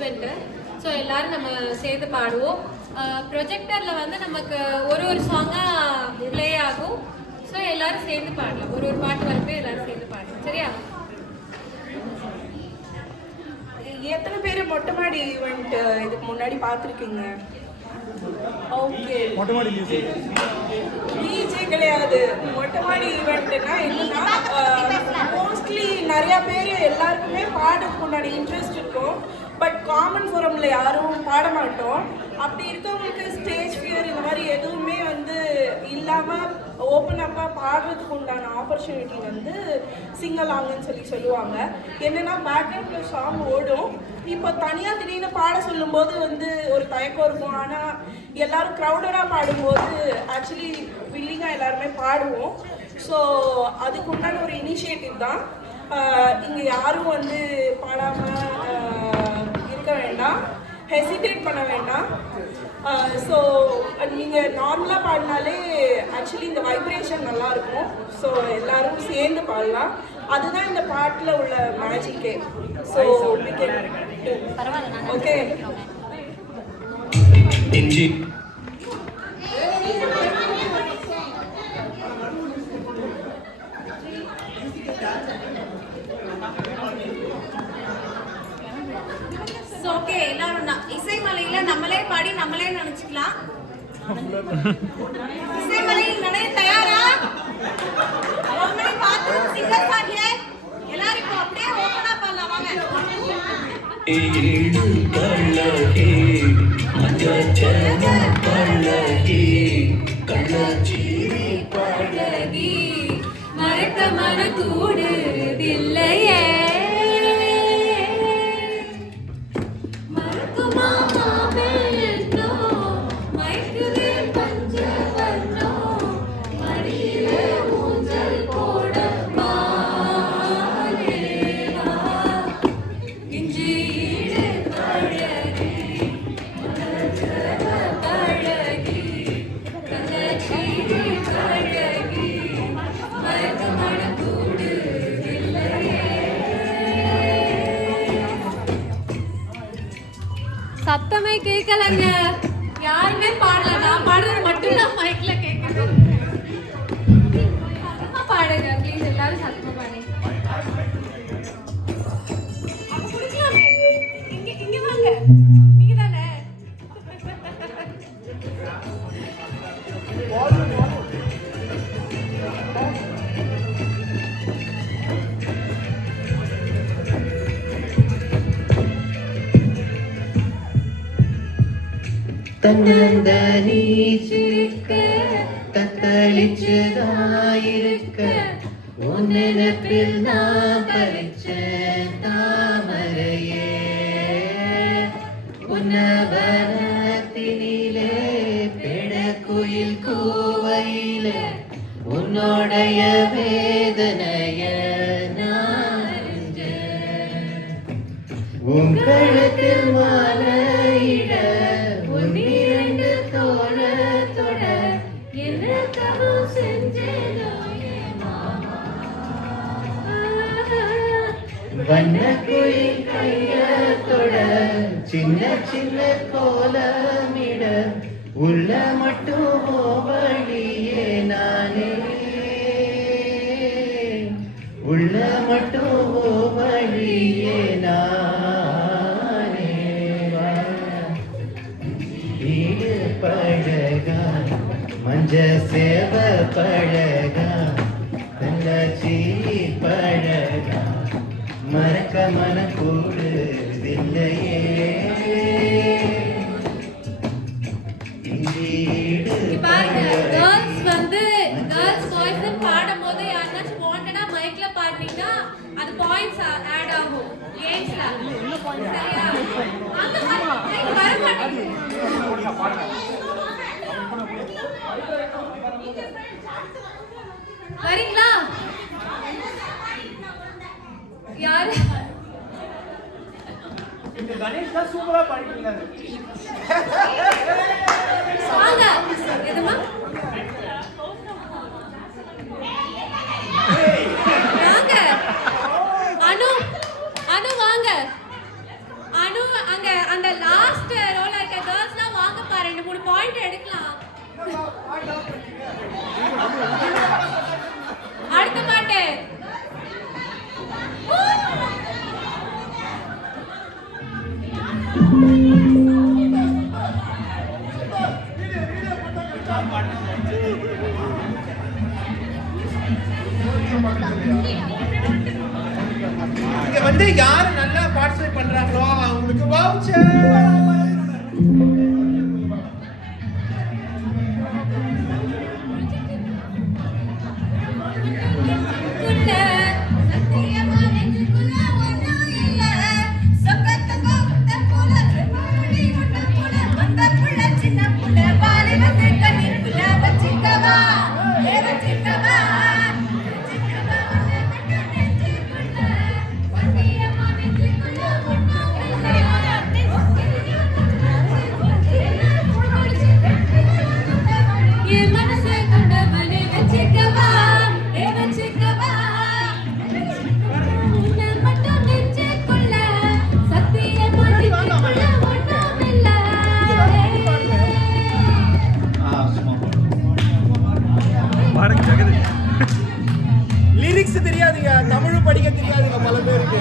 Event. So எல்லோரும் நம்ம சேர்ந்து பாடுவோம். ப்ரொஜெக்டரில் வந்து நமக்கு ஒரு சாங்காக ப்ளே ஆகும். ஸோ எல்லோரும் சேர்ந்து பாடலாம். ஒரு பாட்டு வரப்போ எல்லோரும் சேர்ந்து பாடலாம். சரியா? எத்தனை பேர் மொட்டை மாடி ஈவெண்ட் இதுக்கு முன்னாடி பார்த்துருக்கீங்க? ஓகே, மொட்டை மாடி டிஜே கிடையாது. மொட்டை மாடி ஈவெண்ட்னா என்னன்னா, மோஸ்ட்லி நிறையா பேர் எல்லாருக்குமே பாடுறதுக்கு முன்னாடி இன்ட்ரெஸ்ட் இருக்கும். பட் காமன் ஃபோரமில் யாரும் பாட மாட்டோம். அப்படி இருக்கவங்களுக்கு ஸ்டேஜ் ஃபியர் இந்த மாதிரி எதுவுமே வந்து இல்லாமல் ஓப்பன் அப்பாக பாடுறதுக்கு உண்டான ஆப்பர்ச்சுனிட்டி வந்து சிங்கலாங்கன்னு சொல்லுவாங்க. என்னென்னா பேக்ரவுண்டில் சாங் ஓடும். இப்போ தனியாக திடீர்னு பாட சொல்லும்போது வந்து ஒரு தயக்கம் இருக்கும். ஆனால் எல்லோரும் க்ரௌடடாக பாடும்போது ஆக்சுவலி வில்லிங்காக எல்லாருமே பாடுவோம். ஸோ அதுக்கு உண்டான ஒரு இனிஷியேட்டிவ் தான். இங்கே யாரும் வந்து பாடாமல் இருக்க வேண்டாம், ஹெசிடேட் பண்ண வேண்டாம். ஸோ நீங்கள் நார்மலாக பாடினாலே ஆக்சுவலி இந்த வைப்ரேஷன் நல்லாயிருக்கும். ஸோ எல்லோரும் சேர்ந்து பாடலாம். அதுதான் இந்த பாட்டில் உள்ள மேஜிக்கே. So okay. ஓகே, எல்லாரும் இசைமலையில நம்மளே பாடி நம்மளே நினைச்சுக்கலாம். இசைமலையில் நினைய தயாரா? நம்மளே பார்த்து சிங்கர் பாடியே எல்லாரும் இப்போ அப்படியே ஓபனா பாடலாம். வாங்க. ஏழு பல்லகி மஞ்சச்சன பல்லகி கள்ளச்சீரி பல்லகி மறக்க மன கூடுதில்லையே. சத்தமே கேட்கலங்க, யாருமே பாடல. நான் பாடுறது மட்டும் தான் மைக்ல கேட்குது. சத்தமா பாடுங்க ப்ளீஸ், எல்லாரும் சத்தமா பாடுங்க. குடிக்கலாமே, இங்க வாங்க, நீங்க தானே. தன்னந்தனி சிரிக்க தத்தளிச்சதாயிருக்க உன் நினைப்பில் நான் பறிச்சேன் தாமரையே. உன்னவனத்தினிலே பிணக்குயில் கூவையில உன்னோடைய வேதனைய நான் அறிஞ்சேன். உங்களுத்தில் மாலையிட உன்னிரண்டு தோழ தொட என்ன தவம் செஞ்சேனோ மாமா. வண்ணக்குயில் கைய தொட சின்ன சின்ன கோலமிட உள்ள மட்டும் வழியே நானே. உள்ள மட்டும் வழியே நானே. ஈடு பழகா மஞ்ச சேவ பழகா தங்கச்சி பழகா மறக்க மன கூடுதில்லையே. கேர்ள்ஸ் வந்து கேர்ள்ஸ் பாய்ஸ் பாடும் போது யாருனாச்சும் வாண்டடா மைக்ல பாடுனீங்கன்னா அது பாயிண்ட்ஸ் ஆட் ஆகும் கேம்ஸ்ல. சரியா? அந்த மாதிரி வர மாட்டேங்குது. வரீங்களா? யாரு? இந்த கணேஷ் தான் சூப்பரா பாடிட்டீங்க. வாங்க. எதுமா? வாங்க. அனு வாங்க. அனு அங்க பாயிண்ட் எடுக்கலாம். அடுத்த பாட்டு. இங்க வந்து யாரு நல்லா பார்ட்டிசிபேட் பண்றாங்களோ அவங்களுக்கு வவுச்சர். லிரிக்ஸ் தெரியாதுங்க, தமிழும் படிக்க தெரியாதுங்க பல பேருக்கு.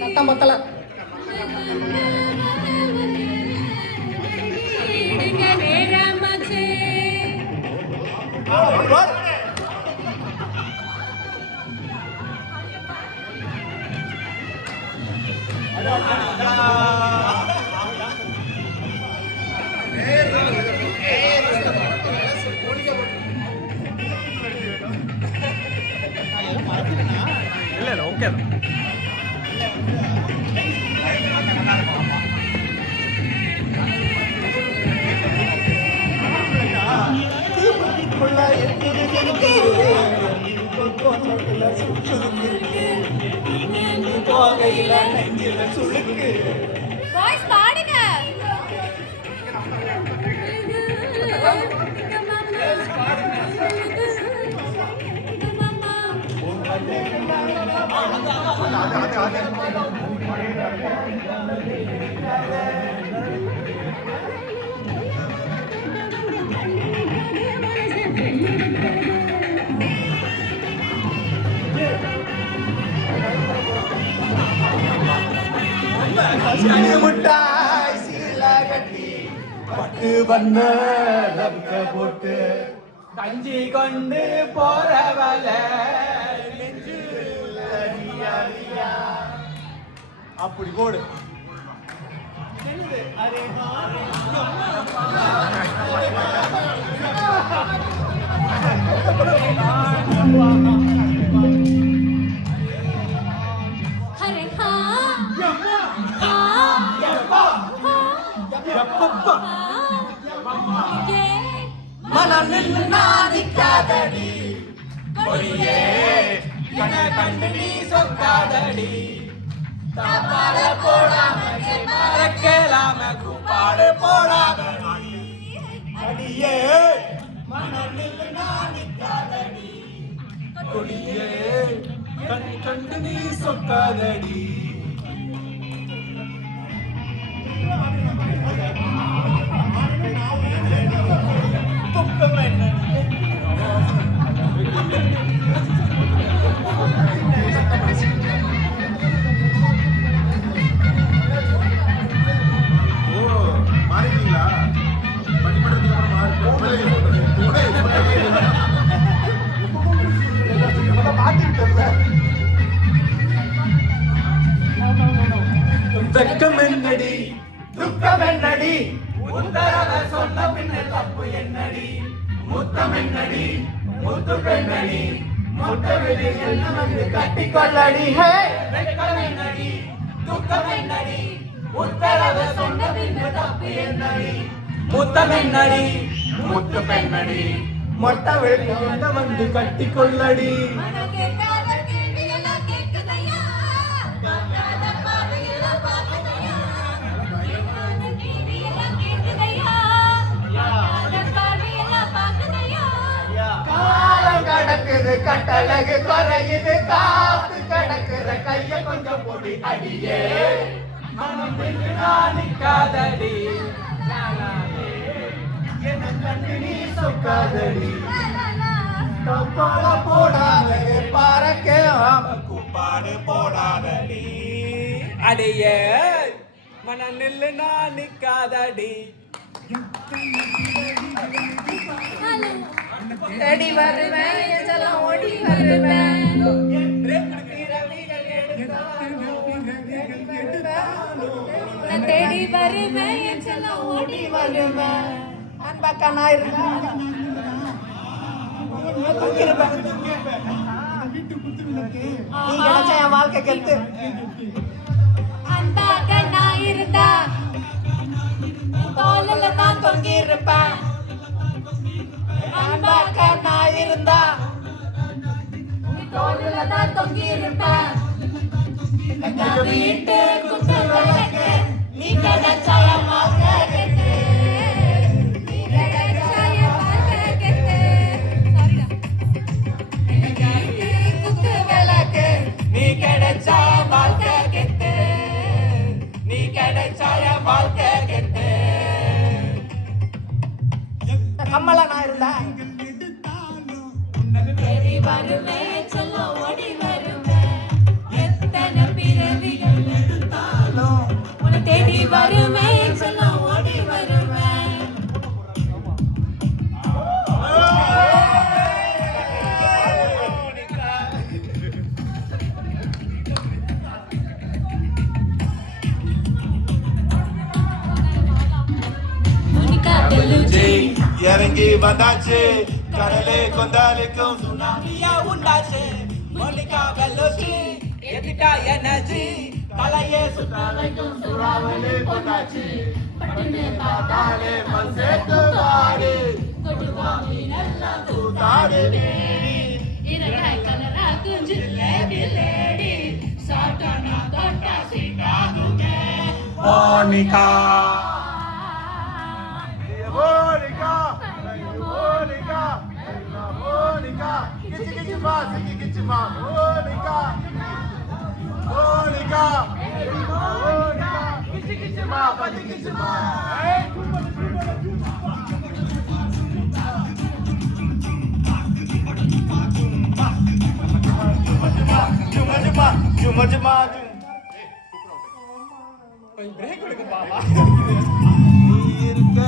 சத்தம் பத்தல. இல்ல ஓகே வாய்ஸ் பாடுங்க. Thank you. பட்டு வண்ண லக்க போட்டு கஞ்சி கொண்டு போறவள நெஞ்சு அடியா அடியா. அப்படி போடு. अरे மனமில் நாதிக்காதடி கொடியே கண்ண கண்டு நீ சொக்காதடி தாப்பால போடாம மறக்கலாம கூப்பாடு போடாம அடியே மனமில் நாதிக்காதடி கொடியே கண் கண்டு நீ சொக்காதடி. வெக்கம் என்னடி துக்கம் என்னடி உத்தரவ சொன்ன பின்ன தப்பு என்னடி முத்தம் என்னடி முத்து பெண்ணடி முத்தவிழி என்ன வந்து கட்டிக்கொள்ளடி. வெக்கம் என்னடி துக்கம் என்னடி உத்தரவ சொன்ன பின்ன தப்பு என்னடி முத்தம் என்னடி முத்து பெண்ணடி மொட்டவிழி என்ன வந்து கட்டிக்கொள்ளடி. கடக்குது கட்டழகு குறையுது காத்து கடக்குற கைய கொஞ்சம் பொடி அடியே மனம் நிக்காதடி என்ன கண்டு நீ சொக்காதடி தப்பால போடாதே பாரக்கே கூப்பாடு போடாதடி அடியே மனம் நில்லு நான் நிக்காதடி. தேடி வருவேன் எல்லாம் ஓடி வருவேன் தேடி வருவேன் எல்லாம் ஓடி வருவேன் அன்பாக்கா நான் இருந்தேன் என் வாழ்க்கை கெடுத்து அன்பாக நான் இருந்தா தோல்ல தான் தொங்கி இருப்பேன். அன்பாக்க நான் இருந்தா தோல்ல தான் தொங்கி இருப்பேன். வீட்டு குத்து விளக்கு நீ கிடைச்சாய மார்க்கெட்டு நீ கிடைச்சாய மார்க்கெட்டு. வீட்டு குத்து விளக்கு நீ கிடைச்சாய வாழ்க்கை கெட்டு நீ கிடைச்சாய வாழ்க்கை கெட்டு. கம்மல நான் இருந்தா தேடி வருவேன் சொல்ல ஓடி வருவேன். எத்தனை பிறவிகள் எடுத்தாலும் உன்னை தேடி வருவேன் சொல்ல ஓடி வருவேன். மோனிகா பெல்லுச்சி இறங்கி வந்தாச்சு கடலே கொந்தாலிக்கும் சுனாமியா உண்டாச்சு. மோனிகா பெல்லுச்சி எதிட்டா எனர்ஜி தலையே சுத்தாலைக்கும் சுறாவளி கொண்டாச்சு. பட்டுன்னு பார்த்தாலே மனசேத்து பாடு கொடுவா மீனெல்லாம் தூத்தாடு இரண்டாய் கலரா குஞ்சு லேடி லேடி சாட்டானா தொட்டா சீட்டாகுமே. Monica Monica, Monica, Monica, kichi ma, kichi ma, Monica, Monica, Monica, kichi ma, kichi ma. Cuma. Break கொடுங்க பாபா. நீ இருக்க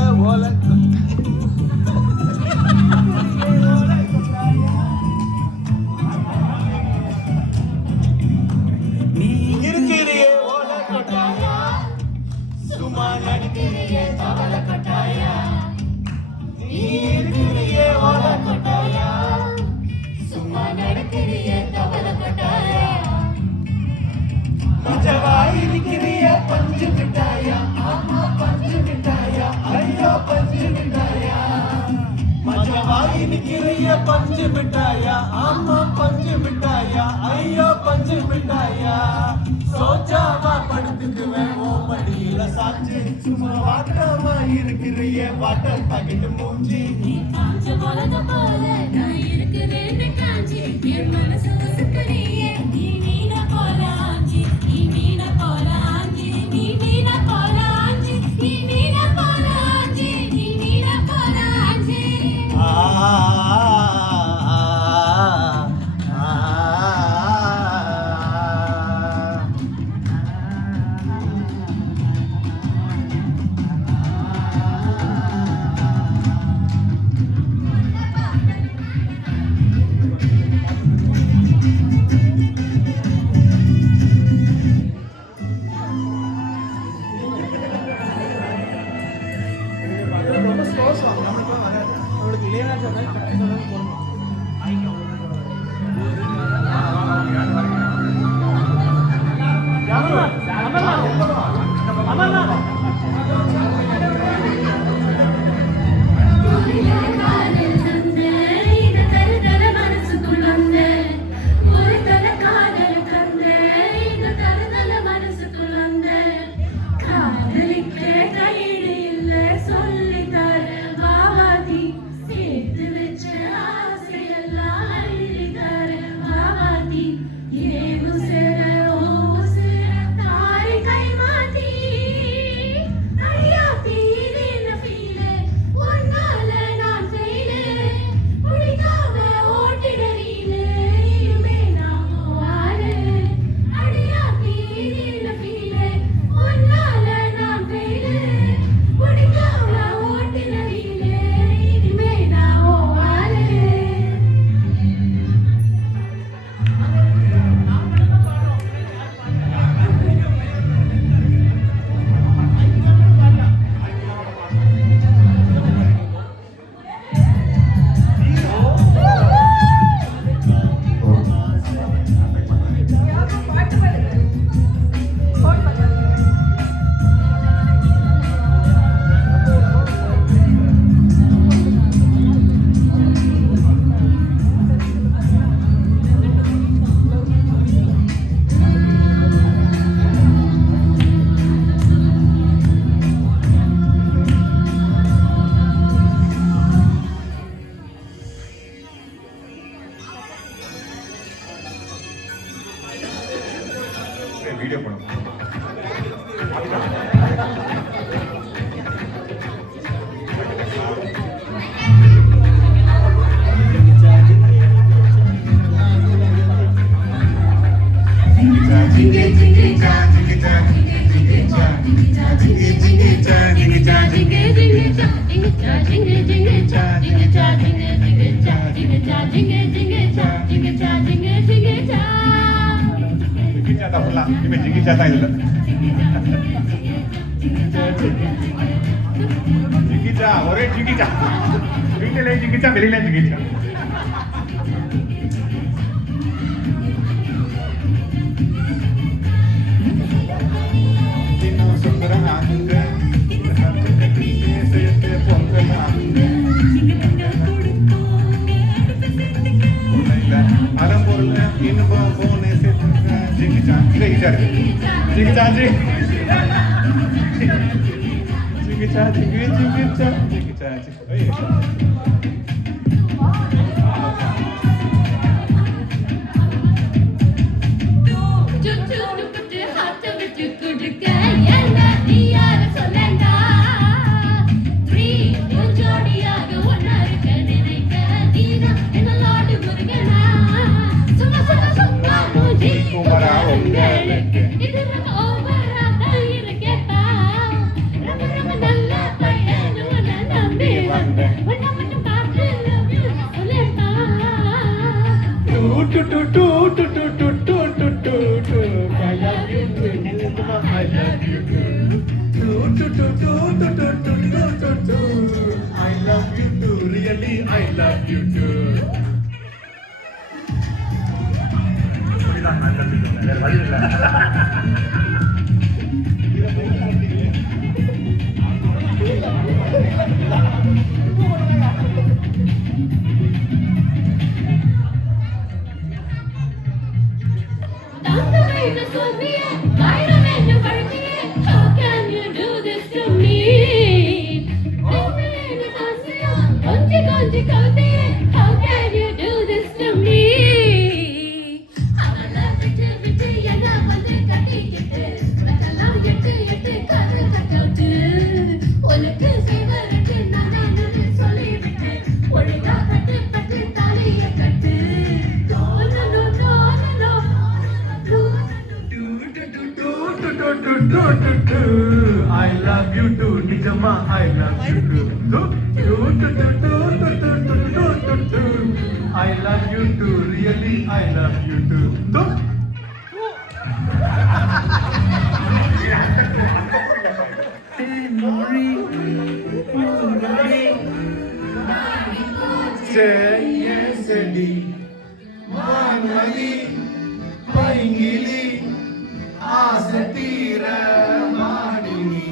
பஞ்சு மிட்டாயா ஆமா பஞ்சு மிட்டாயா ஐயோ பஞ்சு மிட்டாயா சோச்சாவா படுத்துக்குவேன் ஓ மடியில சாஞ்சு சும்மா வாட்டமா இருக்கிறியே வாட்டர் பாக்கெட் மூஞ்சி நீ காஞ்ச போலத போல நான் இருக்கிறேன்னு காஞ்சி என் மனசு சுக்கறியே நீ மீன போல ஆஞ்சி நீ மீன போல ஆஞ்சி நீ மீன போல ஆஞ்சி நீ மீன போல ஆஞ்சி நீ மீன போல ஆஞ்சி ரொம்ப ஸ்லோ சாங் நம்மளுக்கு இளையராஜா மாதிரி கரெக்டாக போடணும் வீடியோ பண்ணும் இனிமே ஜிகிச்சா தான் இதுல ஜிகிச்சா ஒரே ஜிகிச்சா வீட்டிலே ஜிகிச்சா வெளியில ஜிகிச்சா சுந்தரம் ஆகுங்க பொங்கல் ஆகுங்க அறம்பொருள் இன்பம் போனே ஜிகிச்சா ஜிகிச்சா ஜிகிச்சா ஜிகிச்சா ஜிகிச்சா ஜிகிச்சா I love you too, really I love you too. கவுத்தி கவுத்தி how can you do this to me அவள விட்டு விட்டு என்ன வந்து கட்டிக்கிட்டு அதெல்லாம் எட்டு எட்டு கதை கட்டவுட்டு உனக்கு ஃபேவரட் நான் தான் சொல்லிவிட்டு ஒழுங்கா கட்டு பட்டு தாலிய கட்டு no no no no no I love you too, Nijama, I love you too. I love you too, really, I love you too. Jayasadi, Manali, Paingili, Asatira, Madini,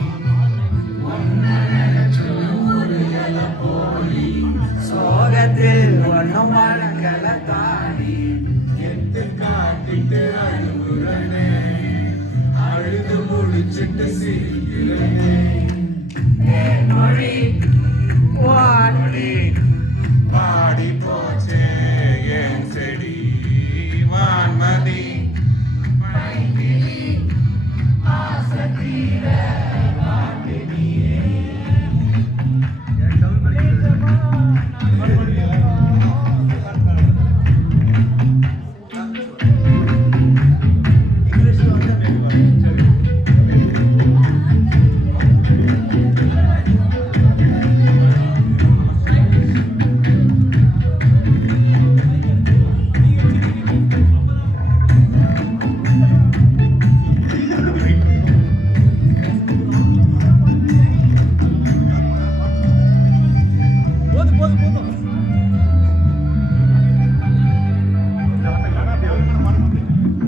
சோகத்தில் ஒன்னமான கலத்தாடி எட்டு காட்டிட்டு அழுகுறனே, அழுது முடிச்சிட்டு சிரிக்கிறனே. மொழி வாடி பாடி போச்சே என் செடி வான்மதி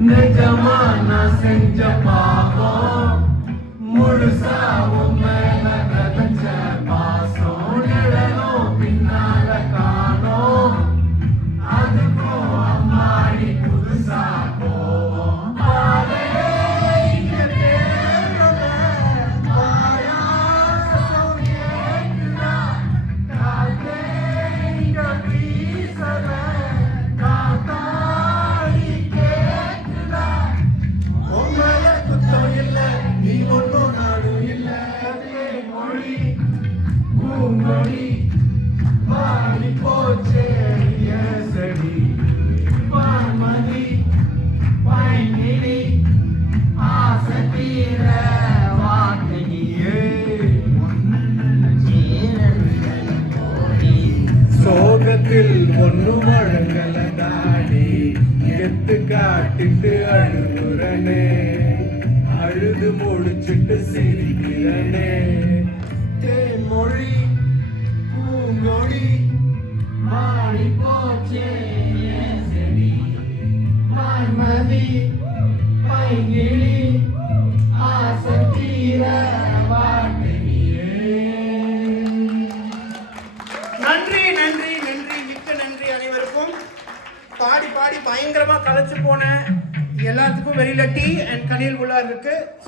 நிஜமா நான் செஞ்ச பாவம் முழுசா உன் மேல விதைச்ச பாசம் நிழலும் பின்னால காணோம் அதுக்கும் அம்மாடி புதுசா போவோம் பாலே இங்க தேடுற பாயாசம் கேக்குதா காத்தே இங்க வீசற காத்தாடி கேக்குதா உண்மையில குத்தம் இல்ல நீ ஒன்றும் நாடும் இல்ல மொழி பூமொழி மாறி போச்சே என் செடி வான்மதி பைங்கிளி ஆசை தீர வாட்டினியே சோகத்தில் ஒண்ணு வழங்கல தாடி எத்து காட்டிட்டு அழுகுறனே அழுது முடிச்சிட்டு சிரிக்கிறனே தேன்மொழி பூங்கொடி மாறி போச்சே என் செடி வான்மதி பைங்கிளி ஆசை தீர வாட்டினியே. நன்றி நன்றி நன்றி மிக்க நன்றி அனைவருக்கும். பாடி பாடி பயங்கரமா கலைச்சு போன எல்லாத்துக்கும் வெளியில டீ அண்ட் கனில் உள்ள இருக்கு.